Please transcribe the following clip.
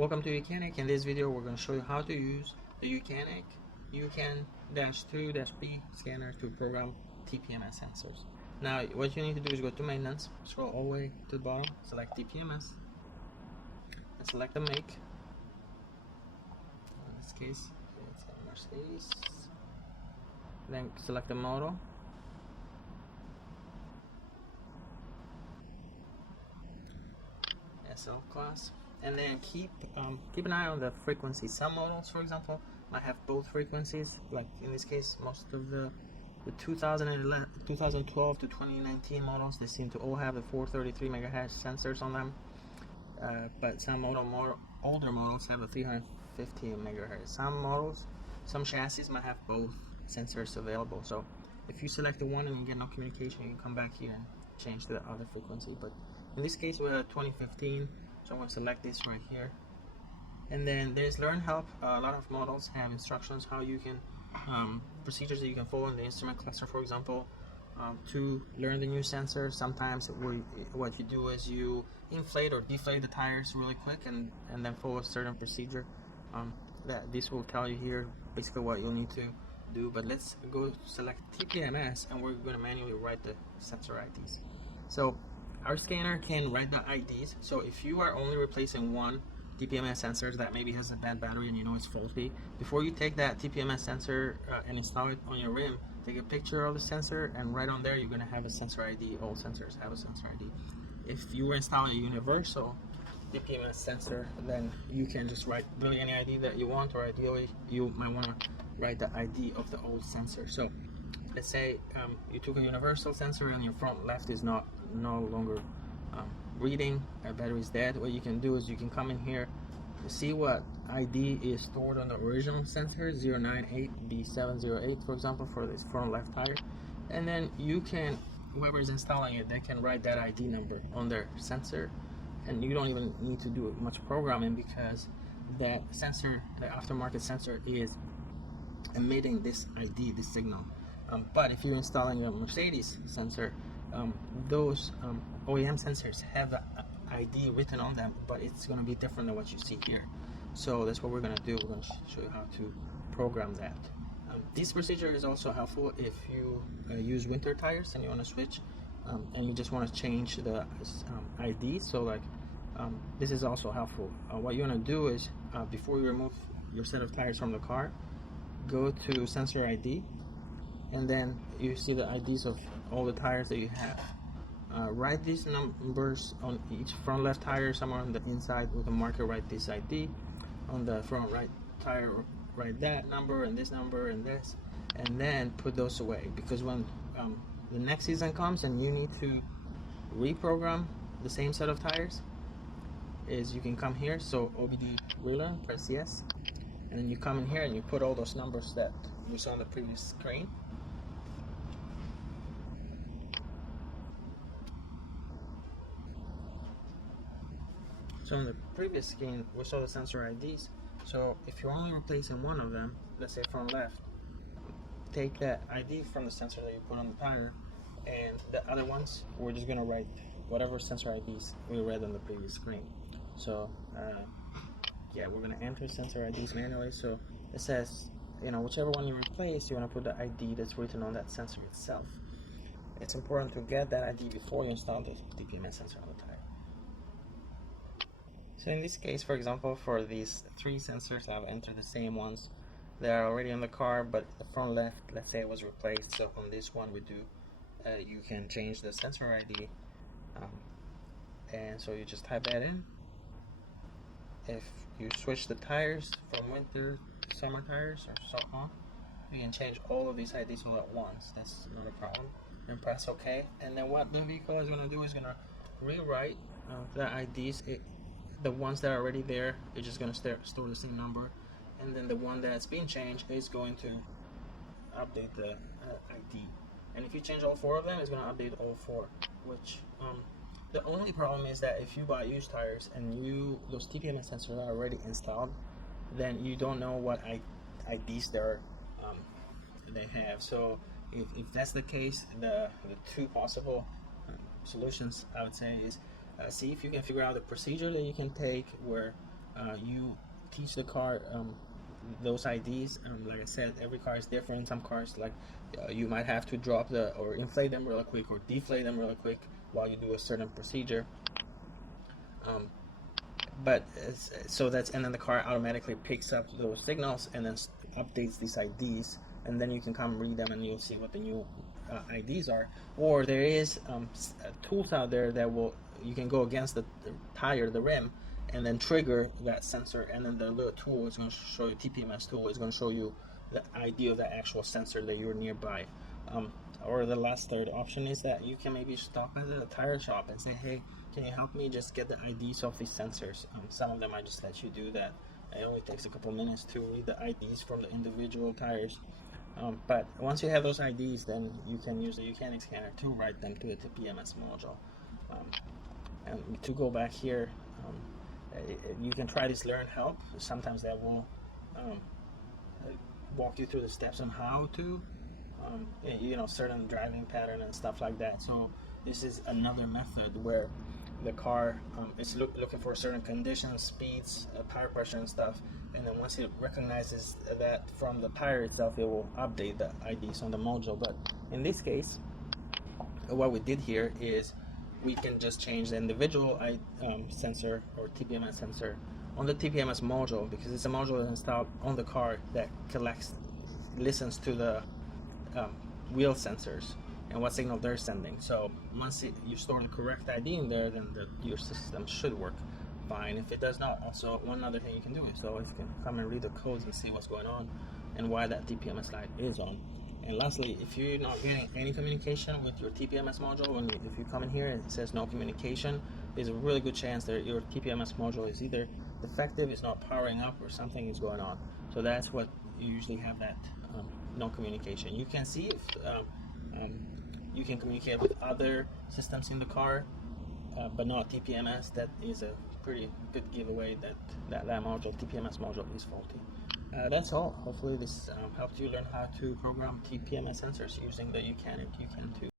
Welcome to YOUCANIC. In this video we're going to show you how to use the YOUCANIC UCAN-2-B scanner to program TPMS sensors. Now what you need to do is go to maintenance, scroll all the way to the bottom, select TPMS, and select the make. In this case it's a Mercedes. Then select the model. SL class, and then keep an eye on the frequency. Some models, for example, might have both frequencies. Like in this case, most of the 2012 to 2019 models, they seem to all have the 433 megahertz sensors on them. But some more older models have a 350 megahertz. Some chassis might have both sensors available. So if you select the one and you get no communication, you can come back here and change the other frequency. But in this case we're at 2015, so I'm going to select this right here. And then there's learn help. A lot of models have instructions how you can procedures that you can follow in the instrument cluster, for example, to learn the new sensor. Sometimes what you do is you inflate or deflate the tires really quick and then follow a certain procedure. That this will tell you here basically what you'll need to do. But let's go select TPMS and we're going to manually write the sensor IDs. So our scanner can write the IDs. So if you are only replacing one TPMS sensor that maybe has a bad battery and you know it's faulty, before you take that TPMS sensor and install it on your rim, take a picture of the sensor, and right on there you're going to have a sensor ID. All sensors have a sensor ID. If you were installing a universal TPMS sensor, then you can just write really any ID that you want, or ideally you might want to write the ID of the old sensor. So let's say you took a universal sensor and your front left is no longer reading, our battery is dead. What you can do is you can come in here to see what ID is stored on the original sensor, 098B708, for example, for this front left tire. And then you can, whoever is installing it, they can write that ID number on their sensor, and you don't even need to do much programming because that sensor, the aftermarket sensor, is emitting this ID, this signal. But if you're installing a Mercedes sensor, those OEM sensors have the ID written on them, but it's going to be different than what you see here. So that's what we're going to do. We're going to show you how to program that. This procedure is also helpful if you use winter tires and you want to switch, and you just want to change the ID. So like this is also helpful. What you want to do is before you remove your set of tires from the car, go to sensor ID, and then you see the IDs of all the tires that you have. Write these numbers on each front left tire somewhere on the inside with a marker. Write this ID on the front right tire, write that number and this number and this, and then put those away, because when the next season comes and you need to reprogram the same set of tires, is you can come here, so OBD relearn, press yes, and then you come in here and you put all those numbers that you saw on the previous screen. So on the previous screen, we saw the sensor IDs. So if you're only replacing one of them, let's say front left, take that ID from the sensor that you put on the tire, and the other ones, we're just gonna write whatever sensor IDs we read on the previous screen. So yeah, we're gonna enter sensor IDs manually. So it says, you know, whichever one you replace, you wanna put the ID that's written on that sensor itself. It's important to get that ID before you install the TPMS sensor on the tire. So in this case, for example, for these three sensors, I've entered the same ones. They are already on the car, but the front left, let's say, it was replaced. So on this one, we do, you can change the sensor ID, and so you just type that in. If you switch the tires from winter to summer tires or so on, you can change all of these IDs all at once. That's not a problem. And press OK. And then what the vehicle is going to do is going to rewrite the IDs. The ones that are already there, it's just going to store the same number, and then the one that's being changed is going to update the ID. And if you change all four of them, it's going to update all four. Which the only problem is that if you buy used tires and those TPMS sensors are already installed, then you don't know what IDs they have. So if that's the case, the two possible solutions I would say is see if you can figure out a procedure that you can take where you teach the car those IDs. Like I said, every car is different. Some cars, like you might have to drop or inflate them real quick or deflate them real quick while you do a certain procedure. But so that's, and then the car automatically picks up those signals and then updates these IDs, and then you can come read them and you'll see what the new IDs are. Or there is tools out there that you can go against the tire, the rim, and then trigger that sensor, and then the little tool is going to show you, TPMS tool is going to show you the ID of the actual sensor that you're nearby. Or the last third option is that you can maybe stop at the tire shop and say, hey, can you help me just get the IDs of these sensors? Some of them I just let you do that. It only takes a couple minutes to read the IDs from the individual tires. But once you have those IDs, then you can use the YOUCANIC scanner to write them to the TPMS module. And to go back here, you can try this learn help. Sometimes that will walk you through the steps on how to certain driving pattern and stuff like that. So this is another method where the car is looking for certain conditions, speeds, tire pressure and stuff, and then once it recognizes that from the tire itself, it will update the IDs on the module. But in this case, what we did here is we can just change the individual sensor or TPMS sensor on the TPMS module, because it's a module that's installed on the car that listens to the wheel sensors and what signal they're sending. So once you store the correct ID in there, then your system should work fine. If it does not, also one other thing you can do is, so if you can come and read the codes and see what's going on and why that TPMS light is on. And lastly, if you're not getting any communication with your TPMS module, if you come in here and it says no communication, there's a really good chance that your TPMS module is either defective, it's not powering up, or something is going on. So that's what you usually have, that no communication. You can see if you can communicate with other systems in the car, but not TPMS. That is a pretty good giveaway that module, TPMS module, is faulty. That's all. Hopefully this helped you learn how to program TPMS sensors using the YOUCAN 2.